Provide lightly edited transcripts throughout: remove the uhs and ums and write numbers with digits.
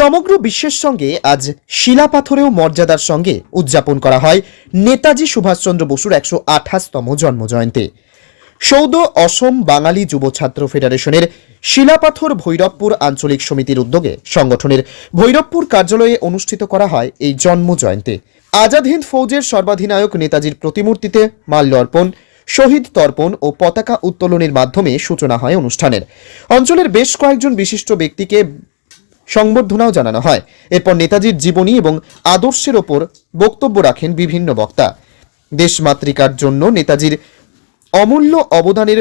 সমগ্র বিশ্বের সঙ্গে আজ শিলাপাথরেও মর্যাদার সঙ্গে উদযাপন করা হয় নেতাজি সুভাষচন্দ্র বসুর ১২৮তম জন্মজয়ন্তী। সৌদ অসম বাঙালি যুব ছাত্র ফেডারেশনের শিলাপাথর ভৈরবপুর আঞ্চলিক সমিতির উদ্যোগে সংগঠনের ভৈরবপুর কার্যালয়ে অনুষ্ঠিত করা হয় এই জন্মজয়ন্তী। আজাদ হিন্দ ফৌজের সর্বাধিনায়ক নেতাজির প্রতিমূর্তিতে মাল্য অর্পণ, শহীদ তর্পণ ও পতাকা উত্তোলনের মাধ্যমে সূচনা হয় অনুষ্ঠানের। অঞ্চলের বেশ কয়েকজন বিশিষ্ট ব্যক্তিকে সংবর্ধনাও জানানো হয়। এরপর নেতাজির জীবনী এবং আদর্শের ওপর বক্তব্য রাখেন বিভিন্ন বক্তা। দেশমাতৃকার জন্য নেতাজির অমূল্য অবদানের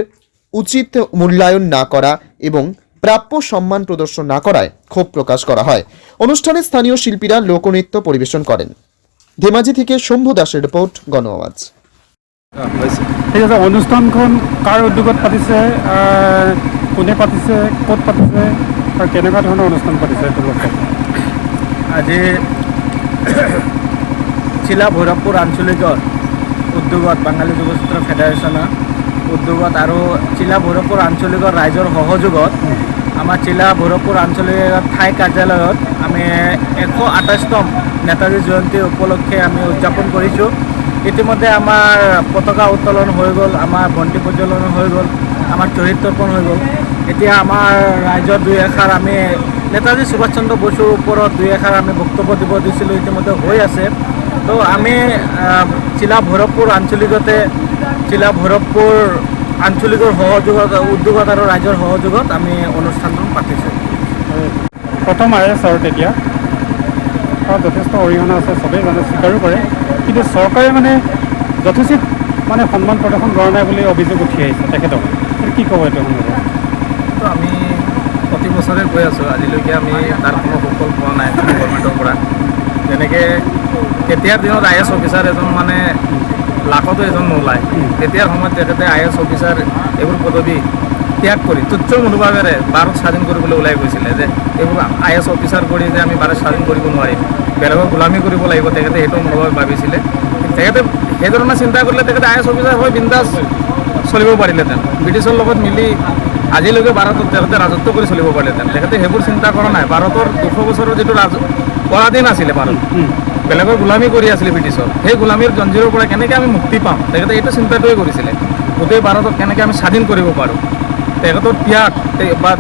উচিত মূল্যায়ন না করা এবং প্রাপ্য সম্মান প্রদর্শন না করায় ক্ষোভ প্রকাশ করা হয়। অনুষ্ঠানে স্থানীয় শিল্পীরা লোকনৃত্য পরিবেশন করেন। ধেমাজি থেকে শম্ভু দাসের রিপোর্ট, গণ আওয়াজ। ঠিক আছে, অনুষ্ঠানখন কাৰ উদ্যোগত পাতিছে, কোনে পাতিছে, ক'ত পাতিছে আৰু কেনেকুৱা ধৰণৰ অনুষ্ঠান পাতিছে এইটো লগ আজি চিলা ভৈৰৱপুৰ আঞ্চলিকৰ উদ্যোগত বাঙালী যুৱ ছাত্ৰ ফেডাৰেশ্যনৰ উদ্যোগত আৰু চিলা ভৈৰৱপুৰ আঞ্চলিকৰ ৰাইজৰ সহযোগত আমাৰ চিলা ভৈৰৱপুৰ আঞ্চলিক ঠাই কাৰ্যালয়ত আমি ১২৮তম নেতাজী জয়ন্তী উপলক্ষে আমি উদযাপন কৰিছোঁ। ইতিমধ্যে আমাৰ পতাকা উত্তোলন হৈ গ'ল, আমাৰ বন্তি প্ৰজ্বলন হৈ গ'ল, আমাৰ শ্বহীদ তৰ্পণ হৈ গ'ল। এতিয়া আমাৰ ৰাইজৰ দুই এষাৰ আমি নেতাজী সুভাষ চন্দ্ৰ বসুৰ ওপৰত দুই এষাৰ আমি বক্তব্য দিব দিছিলোঁ, ইতিমধ্যে হৈ আছে। তো আমি চিলা ভৈৰৱপুৰ আঞ্চলিকতে চিলা ভৈৰৱপুৰ আঞ্চলিকৰ সহযোগত উদ্যোগত আৰু ৰাইজৰ সহযোগত আমি অনুষ্ঠানটো পাতিছোঁ। প্ৰথম IAS আৰু তেতিয়া যথেষ্ট অৰিহণা আছে, চবেই জানে, স্বীকাৰো কৰে, কিন্তু চৰকাৰে যথোচিত সন্মান প্ৰদৰ্শন কৰা নাই বুলি অভিযোগ উঠি আহিছে তেখেতক। কি ক'ব এইটো সন্দৰ্ভত? তো আমি প্ৰতি বছৰে গৈ আছোঁ, আজিলৈকে আমি তাৰ কোনো সুফল পোৱা নাই গভৰ্ণমেণ্টৰ পৰা। যেনেকৈ তেতিয়াৰ দিনত IAS অফিচাৰ এজন লাখতো এজন নোলায়। তেতিয়াৰ সময়ত তেখেতে IAS অফিচাৰ এইবোৰ পদবী ত্যাগ কৰি তুচ্ছ মনোভাৱেৰে ভাৰত স্বাধীন কৰিবলৈ ওলাই গৈছিলে, যে এইবোৰ IAS অফিচাৰ কৰি যে আমি ভাৰত স্বাধীন কৰিব নোৱাৰিম, বেলেগক গোলামী কৰিব লাগিব, তেখেতে সেইটো মনোভাৱ ভাবিছিলে। তেখেতে সেইধৰণে চিন্তা কৰিলে তেখেতে IAS অফিচাৰ হৈ বিন্দাছ চলিব পাৰিলেহেঁতেন, ব্ৰিটিছৰ লগত মিলি আজিলৈকে ভাৰতত তেখেতে ৰাজত্ব কৰি চলিব পাৰিলেহেঁতেন। তেখেতে সেইবোৰ চিন্তা কৰা নাই। ভাৰতৰ ২০০ বছৰৰ যিটো পৰাধীন আছিলে ভাৰত, বেলেগৰ গোলামী কৰি আছিলে ব্ৰিটিছৰ, সেই গোলামীৰ জঞ্জিৰৰ পৰা কেনেকৈ আমি মুক্তি পাম, তেখেতে এইটো চিন্তাটোৱে কৰিছিলে। গোটেই ভাৰতক কেনেকৈ আমি স্বাধীন কৰিব পাৰোঁ। তেখেতৰ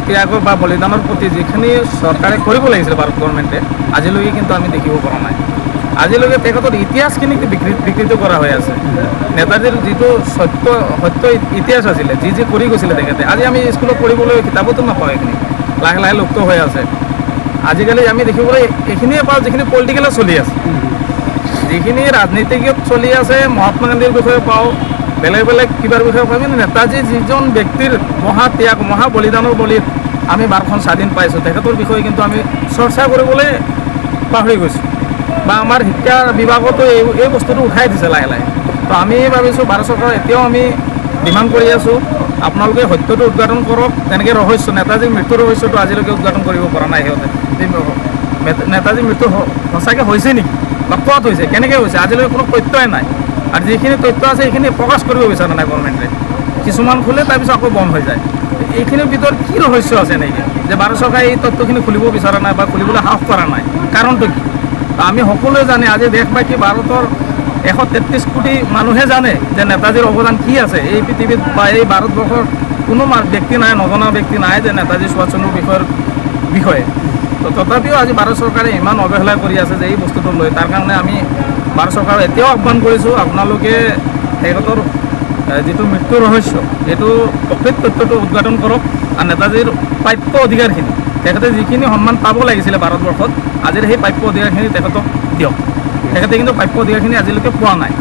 ত্যাগৰ বা বলিদানৰ প্ৰতি যিখিনি চৰকাৰে কৰিব লাগিছিলে ভাৰত গভৰ্ণমেণ্টে, আজিলৈকে কিন্তু আমি দেখিব পৰা নাই। আজিলৈকে তেখেতৰ ইতিহাসখিনি বিকৃত কৰা হৈ আছে। নেতাজীৰ যিটো সত্য ইতিহাস আছিলে, যি কৰি গৈছিলে তেখেতে, আজি আমি স্কুলত পঢ়িবলৈ কিতাপতো নাপাওঁ। এইখিনি লাহে লাহে লুপ্ত হৈ আছে। আজিকালি আমি দেখিবলৈ এইখিনিয়ে পাওঁ যিখিনি পলিটিকেলত চলি আছে, যিখিনি ৰাজনীতিকত চলি আছে। মহাত্মা গান্ধীৰ বিষয়ে পাওঁ, বেলেগ বেলেগ কিবাৰ বিষয়ে পাওঁ, কিন্তু নেতাজী যিজন ব্যক্তিৰ মহাত্যাগ মহাবলিদানৰ বলিত আমি ভাৰতখন স্বাধীন পাইছোঁ, তেখেতৰ বিষয়ে কিন্তু আমি চৰ্চা কৰিবলৈ পাহৰি গৈছোঁ। বা আমাৰ শিক্ষা বিভাগতো এই বস্তুটো উঠাই দিছে লাহে লাহে। তো আমি ভাবিছোঁ ভাৰত চৰকাৰ এতিয়াও আমি ডিমাণ্ড কৰি আছোঁ, আপোনালোকে সত্যটো উদঘাটন কৰক। তেনেকৈ ৰহস্য, নেতাজীৰ মৃত্যুৰ ৰহস্যটো আজিলৈকে উদঘাটন কৰিব পৰা নাই সিহঁতে। নেতাজীৰ মৃত্যু সঁচাকৈ হৈছে নেকি বা ক'ত হৈছে, কেনেকৈ হৈছে, আজিলৈকে কোনো তথ্যই নাই। আৰু যিখিনি তথ্য আছে সেইখিনি প্ৰকাশ কৰিব বিচৰা নাই গভৰ্ণমেণ্টে। কিছুমান খোলে, তাৰপিছত আকৌ বন্ধ হৈ যায়। এইখিনিৰ ভিতৰত কি ৰহস্য আছে নেকি যে ভাৰত চৰকাৰে এই তথ্যখিনি খুলিব বিচৰা নাই বা খুলিবলৈ সাহস কৰা নাই? কাৰণটো কি? আমি সকলোৱে জানে, আজি দেশবাসী ভাৰতৰ ১৩৩ কোটি মানুহে জানে যে নেতাজীৰ অৱদান কি আছে এই পৃথিৱীত বা এই ভাৰতবৰ্ষৰ কোনো ব্যক্তি নাই, নজনা ব্যক্তি নাই যে নেতাজী সুভাষ চন্দ্ৰৰ বিষয়ে। তো তথাপিও আজি ভাৰত চৰকাৰে ইমান অৱহেলা কৰি আছে যে এই বস্তুটো লৈ। তাৰ কাৰণে আমি ভাৰত চৰকাৰক এতিয়াও আহ্বান কৰিছোঁ, আপোনালোকে তেখেতৰ যিটো মৃত্যুৰ ৰহস্য, এইটো প্ৰকৃত তথ্যটো উদঘাটন কৰক। আৰু নেতাজীৰ প্ৰাপ্য অধিকাৰখিনি, তেখেতে যিখিনি সন্মান পাব লাগিছিলে ভাৰতবৰ্ষত, আজিৰ সেই প্ৰাপ্য অধিকাৰখিনি তেখেতক দিয়ক। তেখেতে কিন্তু প্ৰাপ্য অধিকাৰখিনি আজিলৈকে পোৱা নাই।